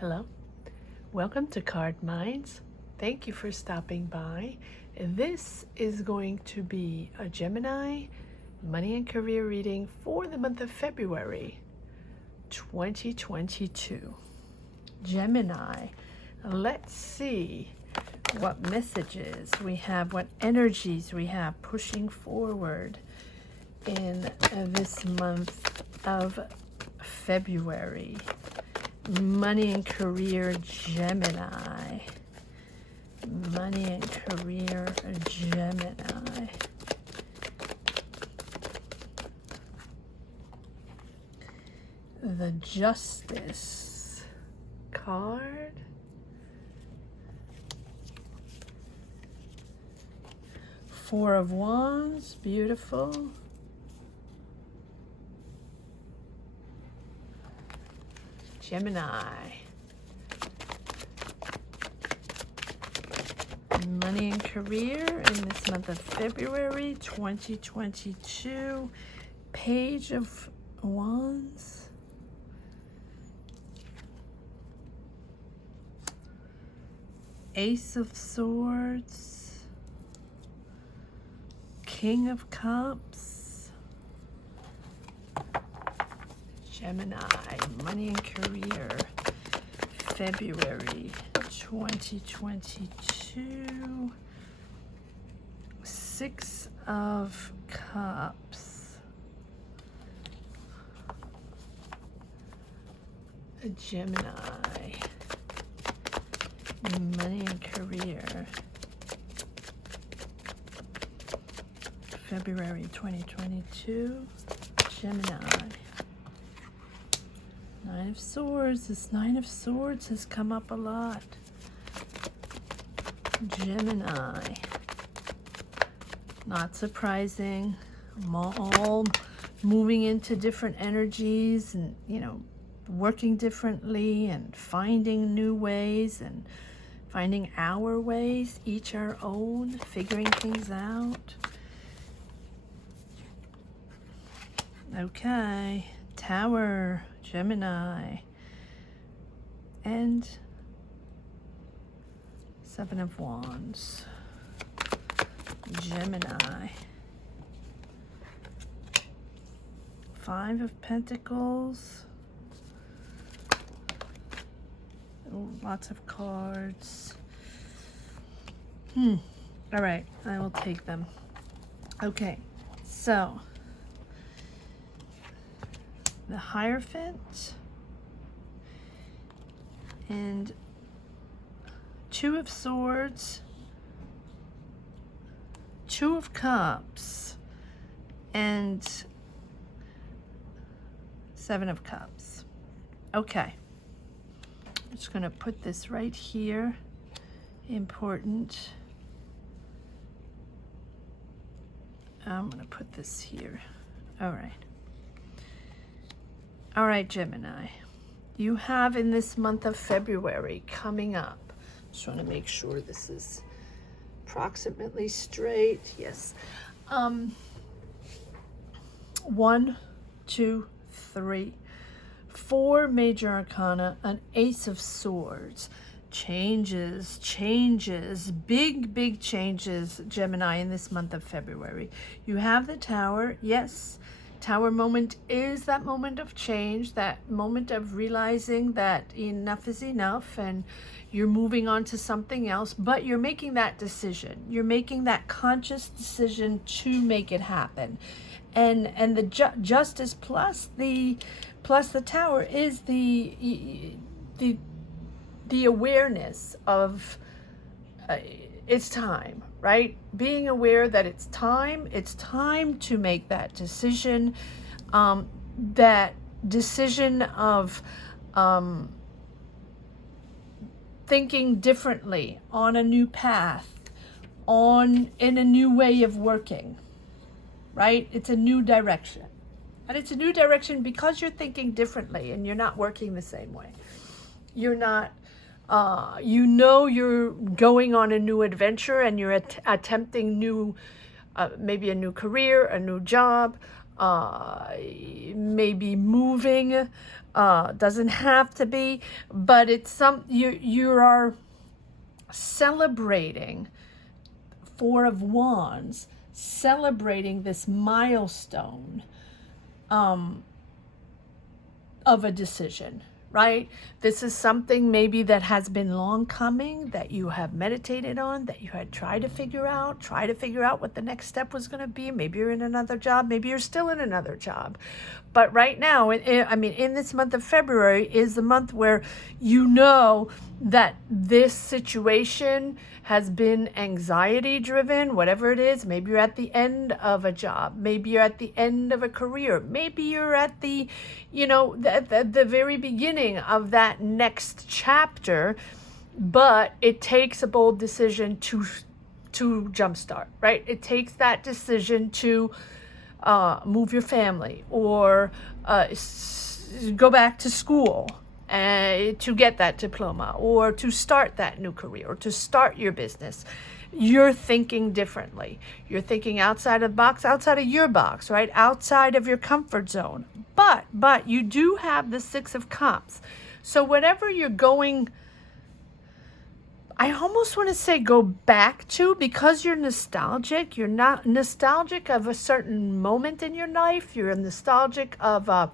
Hello, welcome to Card Minds. Thank you for stopping by. This is going to be a Gemini money and career reading for the month of February 2022. Gemini, let's see what messages we have, what energies we have pushing forward in this month of February. Money and career Gemini. Money and career Gemini. The Justice card. Four of Wands, beautiful. Gemini. Money and career in this month of February 2022. Page of Wands. Ace of Swords. King of Cups. Gemini, money and career, February 2022. Six of Cups. Gemini, money and career, February 2022. Gemini. Nine of Swords. This Nine of Swords has come up a lot. Gemini. Not surprising. All moving into different energies and, working differently and finding new ways and finding our ways, each our own, figuring things out. Okay. Tower. Gemini, and Seven of Wands. Gemini. Five of Pentacles. Ooh, lots of cards. All right, I will take them. Okay, so the Hierophant and Two of Swords, Two of Cups, and Seven of Cups. Okay, I'm just going to put this right here. Important. I'm going to put this here. All right. All right, Gemini, you have in this month of February coming up, just want to make sure this is approximately straight. Yes. 1, 2, 3, 4 major arcana, an Ace of Swords. Changes, big changes, Gemini, in this month of February. You have the Tower, yes. Tower moment is that moment of change, that moment of realizing that enough is enough and you're moving on to something else, but you're making that decision. You're making that conscious decision to make it happen. And the Justice plus the Tower is the awareness of it's time, right? Being aware that it's time to make that decision, that decision of thinking differently, on a new path, in a new way of working, right? It's a new direction. And it's a new direction because you're thinking differently and you're not working the same way. You're not you're going on a new adventure and you're attempting maybe a new career, a new job, maybe moving, doesn't have to be, but it's you are celebrating. Four of Wands, celebrating this milestone of a decision, right? This is something maybe that has been long coming, that you have meditated on, that you had tried to figure out, what the next step was going to be. Maybe you're in another job, maybe you're still in another job. But right now, in this month of February is the month where you know that this situation has been anxiety driven, whatever it is. Maybe you're at the end of a job. Maybe you're at the end of a career. Maybe you're at the very beginning of that next chapter, but it takes a bold decision to jumpstart, right? It takes that decision to move your family, or go back to school to get that diploma, or to start that new career, or to start your business. You're thinking differently. You're thinking outside of the box, outside of your box, right? Outside of your comfort zone. But you do have the Six of Cups. So whatever you're going, I almost want to say go back to, because you're nostalgic. You're not nostalgic of a certain moment in your life. You're nostalgic of a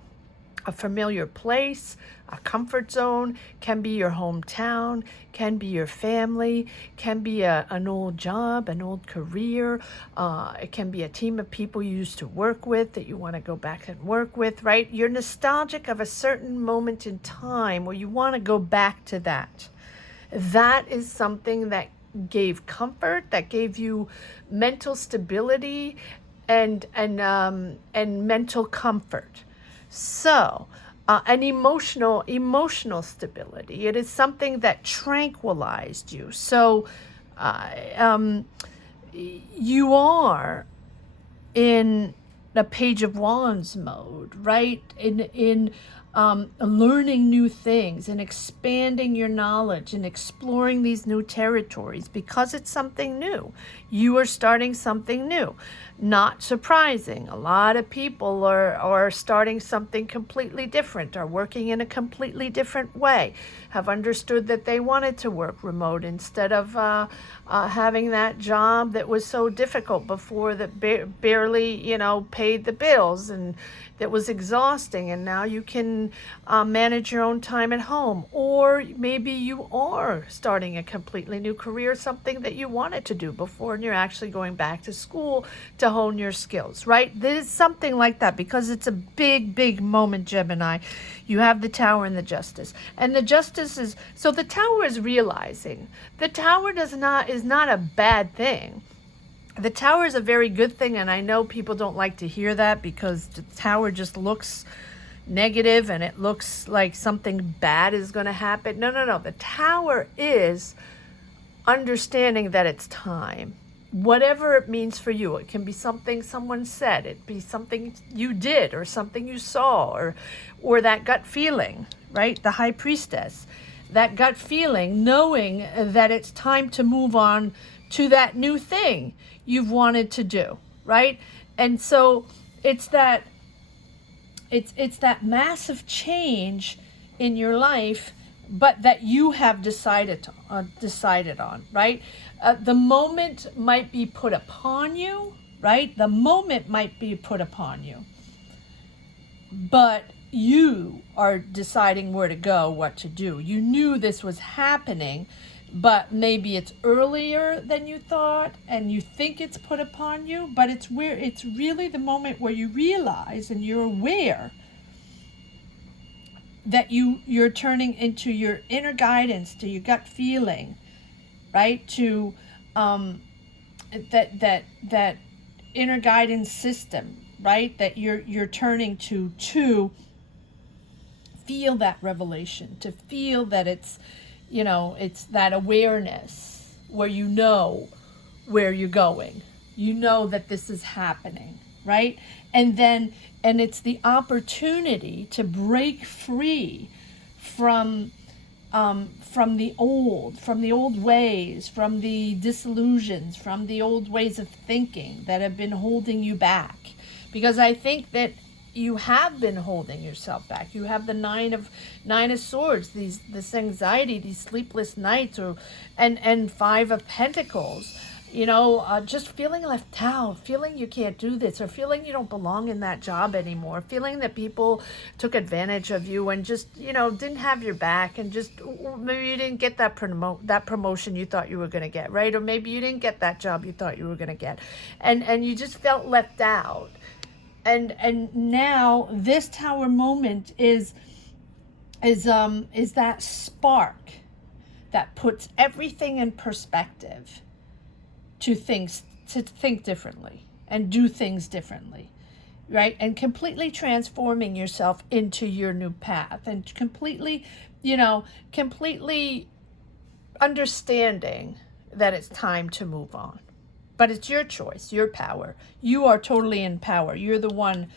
familiar place, a comfort zone. Can be your hometown, can be your family, can be an old job, an old career. It can be a team of people you used to work with that you want to go back and work with, right? You're nostalgic of a certain moment in time where you want to go back to that. That is something that gave comfort, that gave you mental stability and mental comfort. So, an emotional stability. It is something that tranquilized you. So, you are in the Page of Wands mode, right? In learning new things and expanding your knowledge and exploring these new territories, because it's something new. You are starting something new. Not surprising. A lot of people are starting something completely different, are working in a completely different way, have understood that they wanted to work remote instead of having that job that was so difficult before, that barely, paid the bills, and that was exhausting, and now you can manage your own time at home. Or maybe you are starting a completely new career, something that you wanted to do before, and you're actually going back to school to hone your skills, right? There's something like that, because it's a big moment, Gemini. You have the Tower and the Justice. And the Justice is, so the Tower is realizing. The Tower is not a bad thing. The Tower is a very good thing, and I know people don't like to hear that, because the Tower just looks negative and it looks like something bad is going to happen. No. The Tower is understanding that it's time. Whatever it means for you. It can be something someone said, it be something you did, or something you saw, or that gut feeling, right? The High Priestess. That gut feeling, knowing that it's time to move on to that new thing you've wanted to do, right? And so it's that massive change in your life, but that you have decided on, right? The moment might be put upon you, right? The moment might be put upon you, but you are deciding where to go, what to do. You knew this was happening, but maybe it's earlier than you thought, and you think it's put upon you, but it's really the moment where you realize and you're aware that you're turning into your inner guidance, to your gut feeling, right? To that inner guidance system, right? That you're turning to feel that revelation, to feel that it's that awareness where you know where you're going. You know that this is happening, right? And it's the opportunity to break free from the old ways, from the disillusions, from the old ways of thinking that have been holding you back. because I think that you have been holding yourself back. You have the nine of swords, this anxiety, these sleepless nights, and Five of Pentacles. Just feeling left out, feeling you can't do this, or feeling you don't belong in that job anymore, feeling that people took advantage of you and just, didn't have your back, and just maybe you didn't get that promotion you thought you were going to get, right? Or maybe you didn't get that job you thought you were going to get, and you just felt left out. And now this Tower moment is that spark that puts everything in perspective, to think differently and do things differently, right? And completely transforming yourself into your new path, and completely understanding that it's time to move on. But it's your choice, your power. You are totally in power. You're the one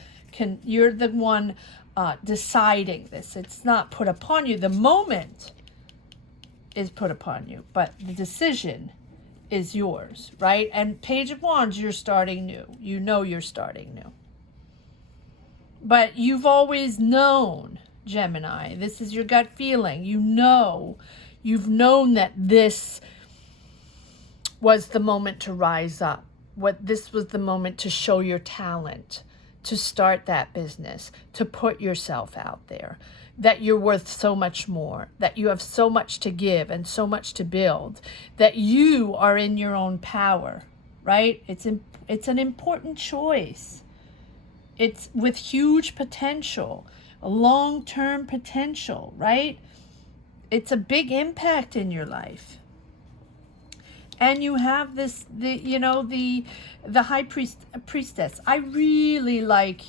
deciding this. It's not put upon you. The moment is put upon you, but the decision is yours, right? And Page of Wands, you're starting new. You're starting new. But you've always known, Gemini, this is your gut feeling. You've known that this was the moment to rise up. This was the moment to show your talent, to start that business, to put yourself out there, that you're worth so much more, that you have so much to give and so much to build, that you are in your own power, right? It's an important choice. It's with huge potential, a long-term potential, right? It's a big impact in your life. And you have the High Priestess. I really like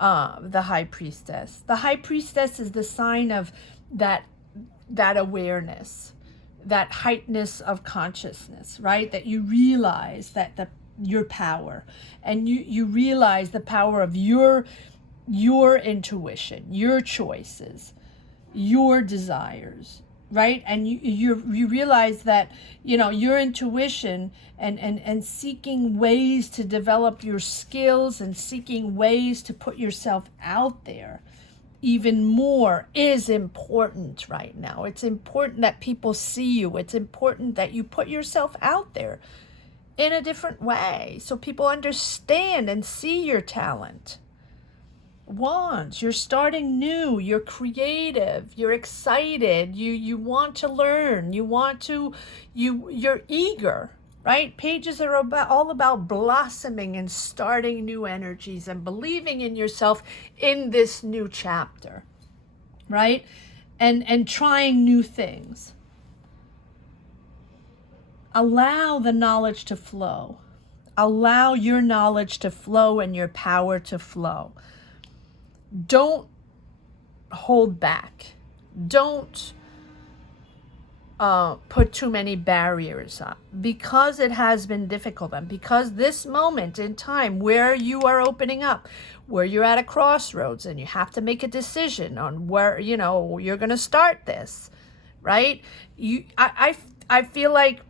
the High Priestess. The High Priestess is the sign of that awareness, that heightness of consciousness, right? That you realize that your power, and you realize the power of your intuition, your choices, your desires, right? And you realize that, your intuition and seeking ways to develop your skills and seeking ways to put yourself out there even more is important right now. It's important that people see you. It's important that you put yourself out there in a different way so people understand and see your talent. Wands, you're starting new, you're creative, you're excited, you want to learn, you're eager, right? Pages are all about blossoming and starting new energies and believing in yourself in this new chapter, right? And trying new things. Allow the knowledge to flow. Allow your knowledge to flow and your power to flow. Don't hold back. Don't put too many barriers up, because it has been difficult, and because this moment in time where you are opening up, where you're at a crossroads and you have to make a decision on where you're going to start this, right? I feel like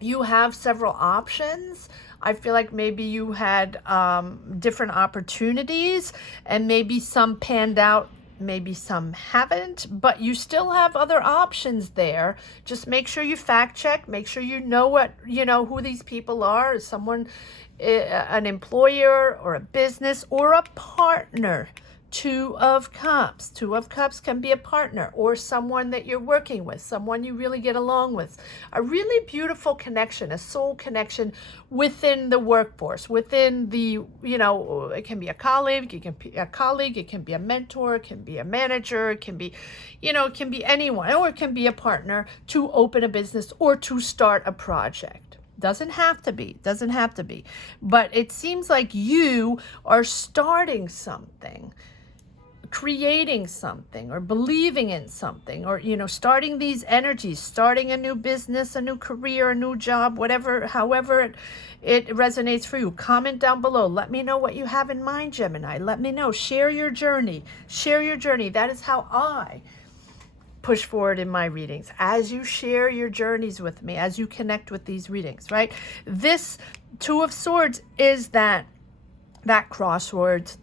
you have several options. I feel like maybe you had different opportunities, and maybe some panned out, maybe some haven't, but you still have other options there. Just make sure you fact check, make sure you know who these people are. Is someone, an employer or a business or a partner? Two of Cups. Two of Cups can be a partner or someone that you're working with, someone you really get along with. A really beautiful connection, a soul connection within the workforce, within the, it can be a colleague, it can be a mentor, it can be a manager, it can be, it can be anyone, or it can be a partner to open a business or to start a project. Doesn't have to be, but it seems like you are starting something, creating something, or believing in something, or starting these energies, starting a new business, a new career, a new job, however it resonates for you. Comment down below. Let me know what you have in mind, Gemini. Let me know. Share your journey. That is how I push forward in my readings, as you share your journeys with me, as you connect with these readings, right? This Two of Swords is that that crossroads,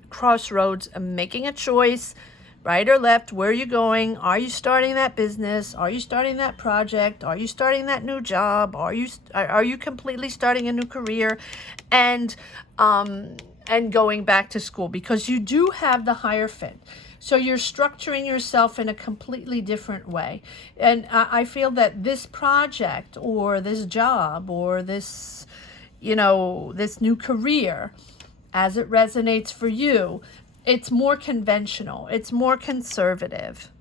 making a choice, right or left. Where are you going? Are you starting that business? Are you starting that project? Are you starting that new job? Are you completely starting a new career, and going back to school? Because you do have the Hierophant. So you're structuring yourself in a completely different way. And I feel that this project or this job or this, this new career, as it resonates for you, it's more conventional. It's more conservative.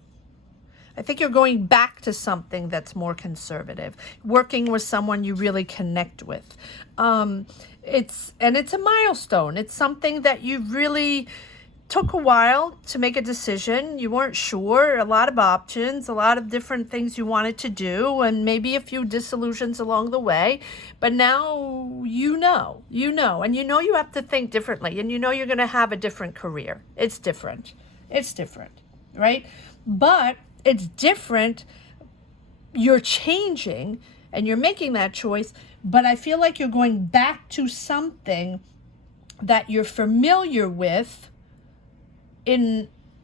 I think you're going back to something that's more conservative, working with someone you really connect with. It's a milestone. It's something that you really took a while to make a decision. You weren't sure, a lot of options, a lot of different things you wanted to do, and maybe a few disillusions along the way. But now and you have to think differently, and you're going to have a different career. It's different, right? But it's different. You're changing and you're making that choice, but I feel like you're going back to something that you're familiar with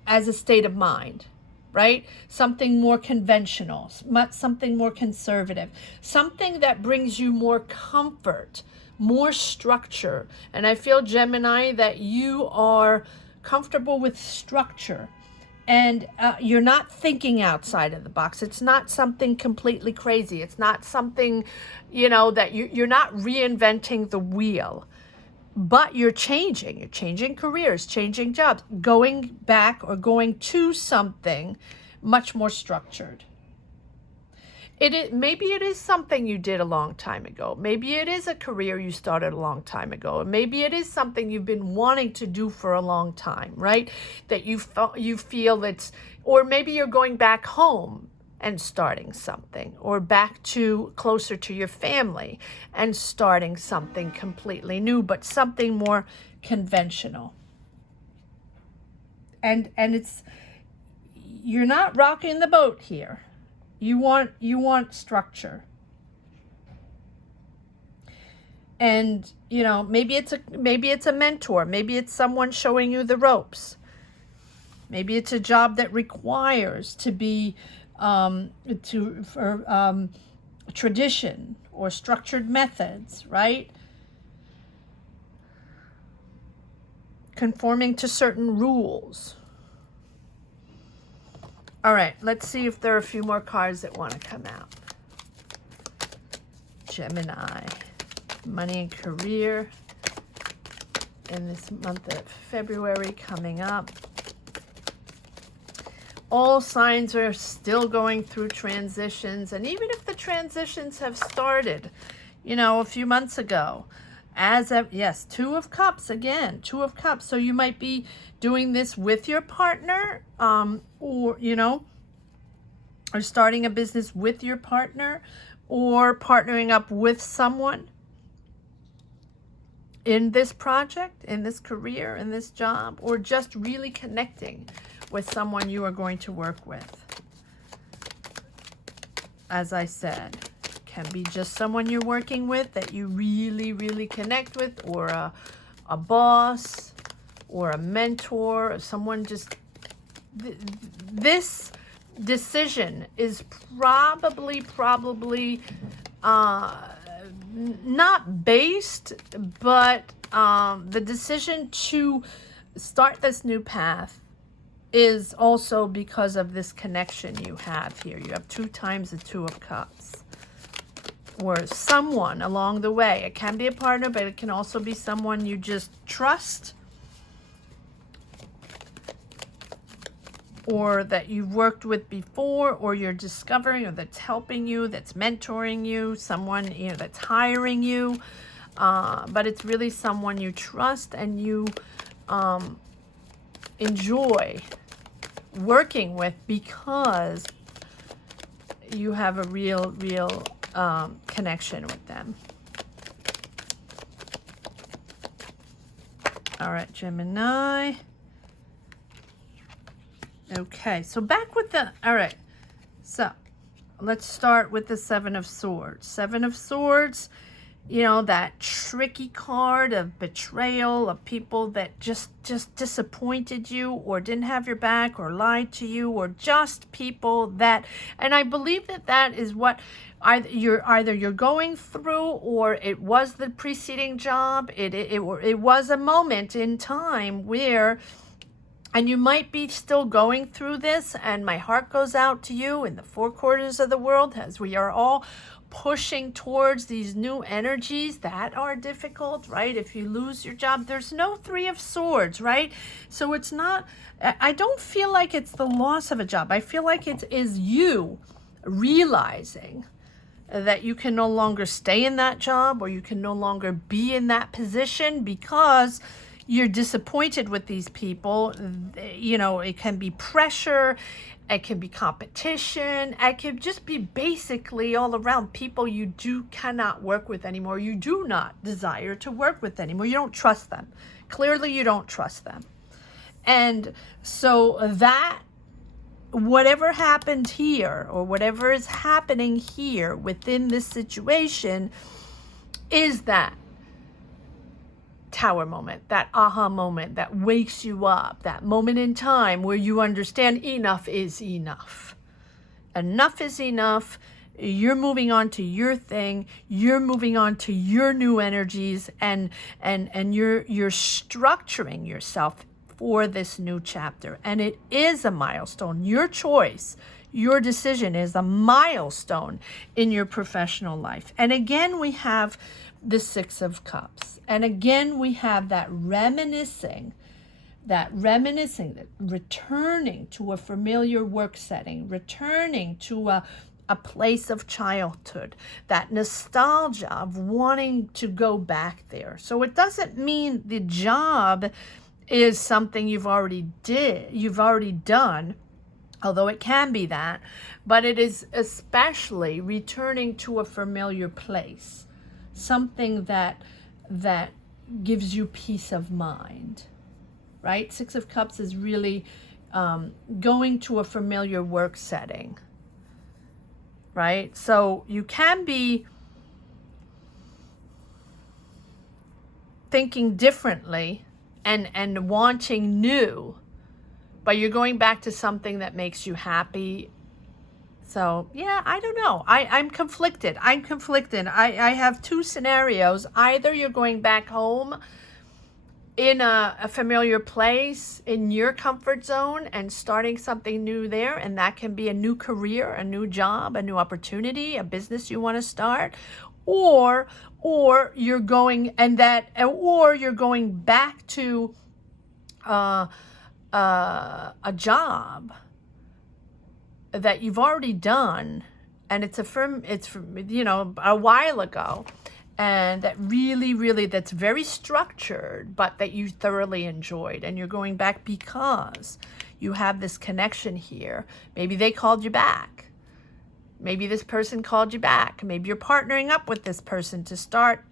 as a state of mind, right? Something more conventional, something more conservative, something that brings you more comfort, more structure. And I feel, Gemini, that you are comfortable with structure, and you're not thinking outside of the box. It's not something completely crazy. It's not something, that you're not reinventing the wheel. But you're changing careers, changing jobs, going back or going to something much more structured. Maybe it is something you did a long time ago. Maybe it is a career you started a long time ago. And maybe it is something you've been wanting to do for a long time, right? That you feel it's, or maybe you're going back home and starting something, or back to closer to your family and starting something completely new, but something more conventional. And you're not rocking the boat here. You want structure. And maybe it's a mentor, maybe it's someone showing you the ropes. Maybe it's a job that requires to be tradition or structured methods, right? Conforming to certain rules. All right, let's see if there are a few more cards that want to come out. Gemini, money and career in this month of February coming up. All signs are still going through transitions, and even if the transitions have started, a few months ago, yes, Two of Cups again, Two of Cups. So you might be doing this with your partner, or starting a business with your partner, or partnering up with someone in this project, in this career, in this job, or just really connecting with someone you are going to work with. As I said, can be just someone you're working with that you really, really connect with, or a boss, or a mentor, or someone just... This decision is probably not based, but the decision to start this new path is also because of this connection you have here. You have 2 times the Two of Cups, or someone along the way. It can be a partner, but it can also be someone you just trust, or that you've worked with before, or you're discovering, or that's helping you, that's mentoring you, someone that's hiring you, but it's really someone you trust and you enjoy working with, because you have a real connection with them. All right, Gemini. Okay, so back with all right, so let's start with the Seven of Swords. Seven of Swords you know, that tricky card of betrayal, of people that just disappointed you or didn't have your back or lied to you, or just people that, and I believe that that is what either you're going through, or it was the preceding job. It was a moment in time where, and you might be still going through this, and my heart goes out to you in the four corners of the world as we are all pushing towards these new energies that are difficult, right? If you lose your job, there's no Three of Swords, right? So it's not, I don't feel like it's the loss of a job. I feel like it is you realizing that you can no longer stay in that job, or you can no longer be in that position because you're disappointed with these people. You know, it can be pressure, it can be competition, it can just be basically all around people you cannot work with anymore. You do not desire to work with anymore. You don't trust them. Clearly, you don't trust them. And so that, whatever happened here, or whatever is happening here within this situation, is that tower moment, that aha moment that wakes you up, that moment in time where you understand enough is enough. Enough is enough. You're moving on to your thing. You're moving on to your new energies, and you're structuring yourself for this new chapter. And it is a milestone. Your choice, your decision is a milestone in your professional life. And again, we have the Six of Cups. And again, we have that reminiscing, that returning to a familiar work setting, returning to a place of childhood, that nostalgia of wanting to go back there. So it doesn't mean the job is something you've already done, although it can be that, but it is especially returning to a familiar place, something that gives you peace of mind, right? Six of Cups is really going to a familiar work setting, right? So you can be thinking differently and wanting new, but you're going back to something that makes you happy. So yeah, I don't know. I'm conflicted. I have two scenarios. Either you're going back home in a familiar place, in your comfort zone, and starting something new there, and that can be a new career, a new job, a new opportunity, a business you want to start, or you're going back to a job that you've already done, and it's from a while ago, and that really that's very structured, but that you thoroughly enjoyed, and you're going back because you have this connection here. Maybe they called you back. Maybe this person called you back. Maybe you're partnering up with this person to start,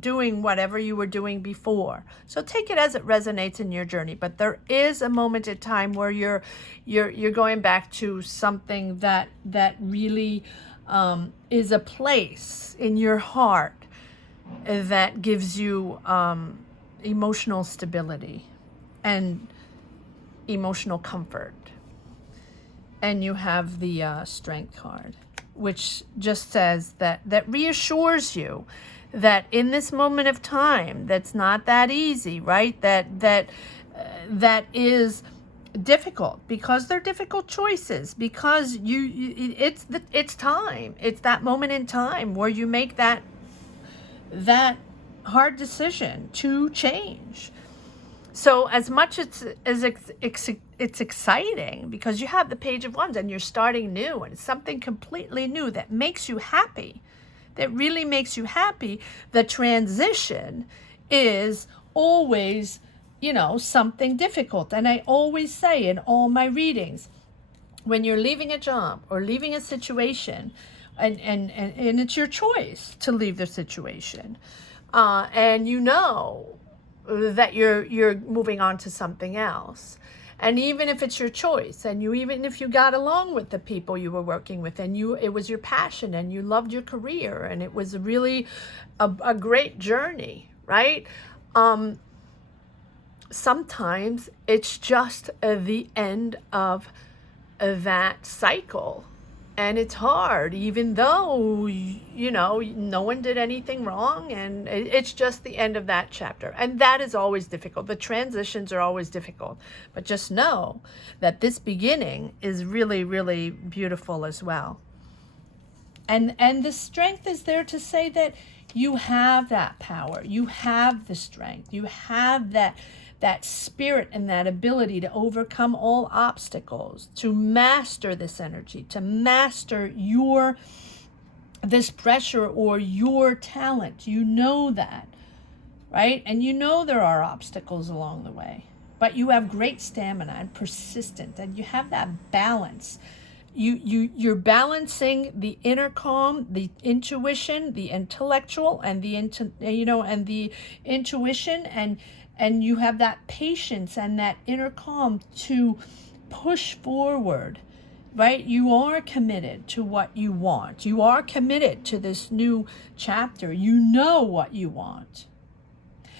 doing whatever you were doing before. So take it as it resonates in your journey. But there is a moment in time where you're going back to something that really is a place in your heart that gives you emotional stability and emotional comfort. And you have the Strength card, which just says that reassures you that in this moment of time, that's not that easy, right? That is difficult, because they're difficult choices, because it's time. It's that moment in time where you make that hard decision to change. So as much as it's exciting, because you have the Page of Wands and you're starting new, and it's something completely new that makes you happy, that really makes you happy, the transition is always, something difficult. And I always say in all my readings, when you're leaving a job or leaving a situation, and it's your choice to leave the situation, and that you're moving on to something else, And even if it's your choice, and even if you got along with the people you were working with, and it was your passion, and you loved your career, and it was really a great journey, right? Sometimes it's just the end of that cycle. And it's hard, even though, you know, no one did anything wrong, and it's just the end of that chapter. And that is always difficult. The transitions are always difficult. But just know that this beginning is really, really beautiful as well. And the strength is there to say that you have that power. You have the strength. You have that spirit and that ability to overcome all obstacles, to master this energy, to master this pressure or your talent. You know that, right? And you know there are obstacles along the way, but you have great stamina and persistent, and you have that balance. You're balancing the inner calm, the intuition, the intellectual, and the intuition, and you have that patience and that inner calm to push forward, right? You are committed to what you want. You are committed to this new chapter. You know what you want.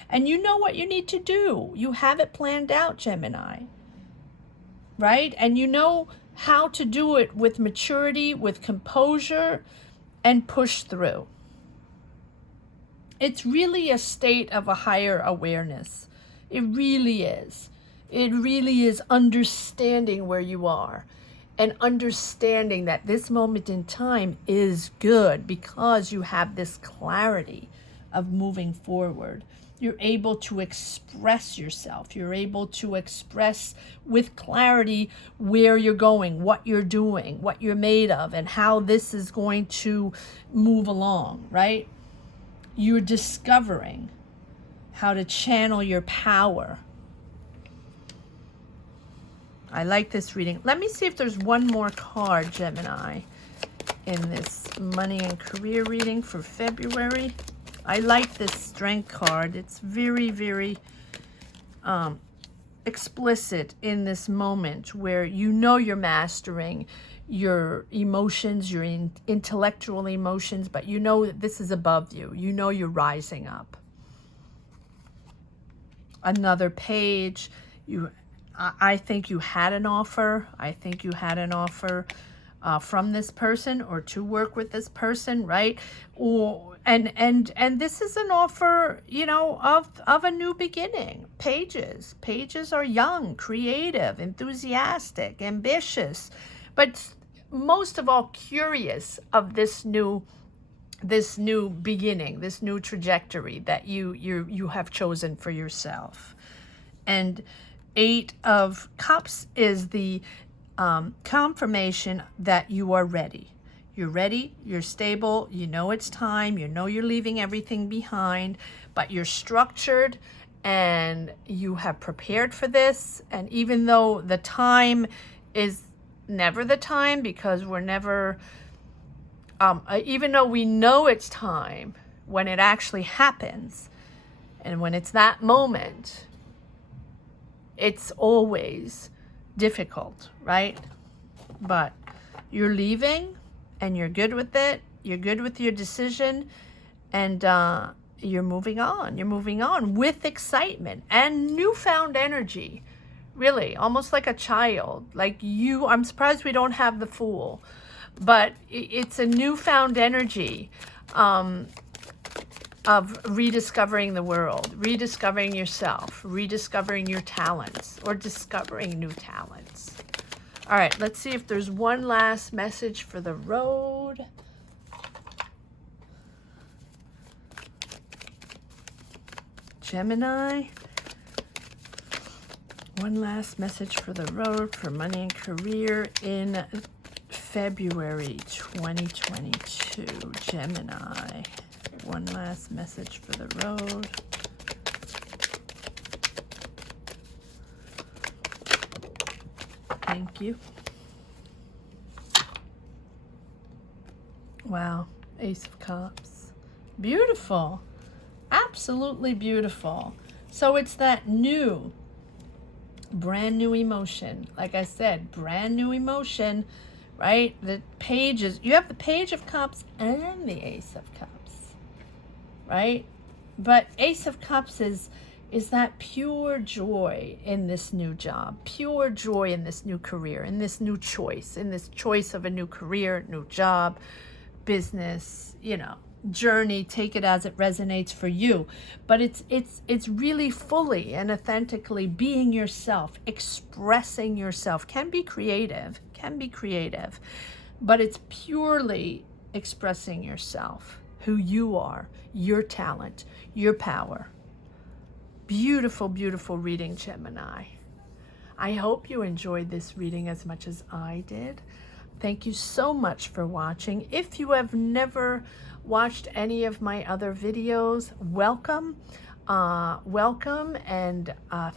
And you know what you need to do. You have it planned out, Gemini, right? And you know how to do it with maturity, with composure, and push through. It's really a state of a higher awareness. It really is. It really is understanding where you are and understanding that this moment in time is good because you have this clarity of moving forward. You're able to express yourself. You're able to express with clarity where you're going, what you're doing, what you're made of, and how this is going to move along, right? You're discovering how to channel your power. I like this reading. Let me see if there's one more card, Gemini, in this money and career reading for February. I like this strength card. It's very, very explicit in this moment where you know you're mastering your emotions, your intellectual emotions, but you know that this is above you. You know you're rising up. Another page. I think you had an offer. I think you had an offer from this person or to work with this person, right? And this is an offer, you know, of a new beginning. Pages are young, creative, enthusiastic, ambitious, but most of all curious of this new beginning, this new trajectory that you have chosen for yourself. And 8 of Cups is the confirmation that you are ready. You're ready, you're stable, you know it's time, you know you're leaving everything behind, but you're structured and you have prepared for this. And even though the time is never the time, because we're never, even though we know it's time, when it actually happens and when it's that moment, it's always difficult, right? But you're leaving and you're good with it. You're good with your decision, and you're moving on. You're moving on with excitement and newfound energy. Really, almost like a child. Like you, I'm surprised we don't have the Fool, but it's a newfound energy of rediscovering the world, rediscovering yourself, rediscovering your talents, or discovering new talents. All right, let's see if there's one last message for the road. Gemini. One last message for the road for money and career in February 2022. Gemini. One last message for the road. Thank you. Wow. Ace of Cups. Beautiful. Absolutely beautiful. So it's that new brand new emotion. Like I said, brand new emotion, right? The pages, you have the Page of Cups and the Ace of Cups, right? But Ace of Cups is that pure joy in this new job, pure joy in this new career, in this new choice, in this choice of a new career, new job, business, journey. Take it as it resonates for you. But it's really fully and authentically being yourself, expressing yourself. Can be creative, but it's purely expressing yourself, who you are, your talent, your power. Beautiful, beautiful reading, Gemini. I hope you enjoyed this reading as much as I did. Thank you so much for watching. If you have never watched any of my other videos, welcome. And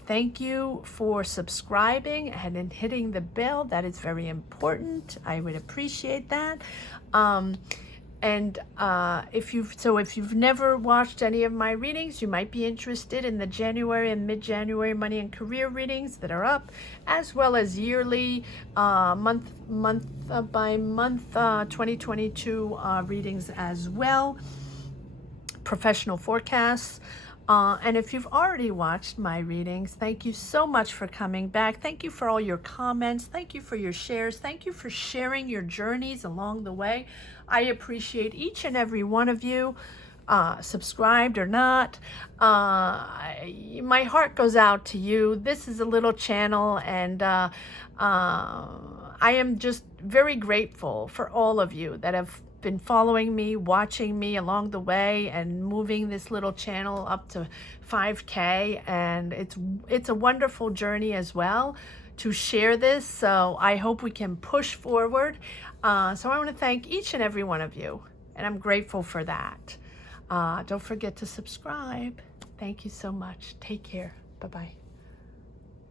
thank you for subscribing and hitting the bell. That is very important. I would appreciate that. If you've never watched any of my readings, you might be interested in the January and mid-January money and career readings that are up, as well as yearly, month by month 2022 readings as well, professional forecasts. And if you've already watched my readings, thank you so much for coming back. Thank you for all your comments. Thank you for your shares. Thank you for sharing your journeys along the way. I appreciate each and every one of you, subscribed or not. My heart goes out to you. This is a little channel, and I am just very grateful for all of you that have been following me, watching me along the way, and moving this little channel up to 5K. And it's a wonderful journey as well to share this. So I hope we can push forward. So I want to thank each and every one of you, and I'm grateful for that. Don't forget to subscribe. Thank you so much. Take care. Bye-bye.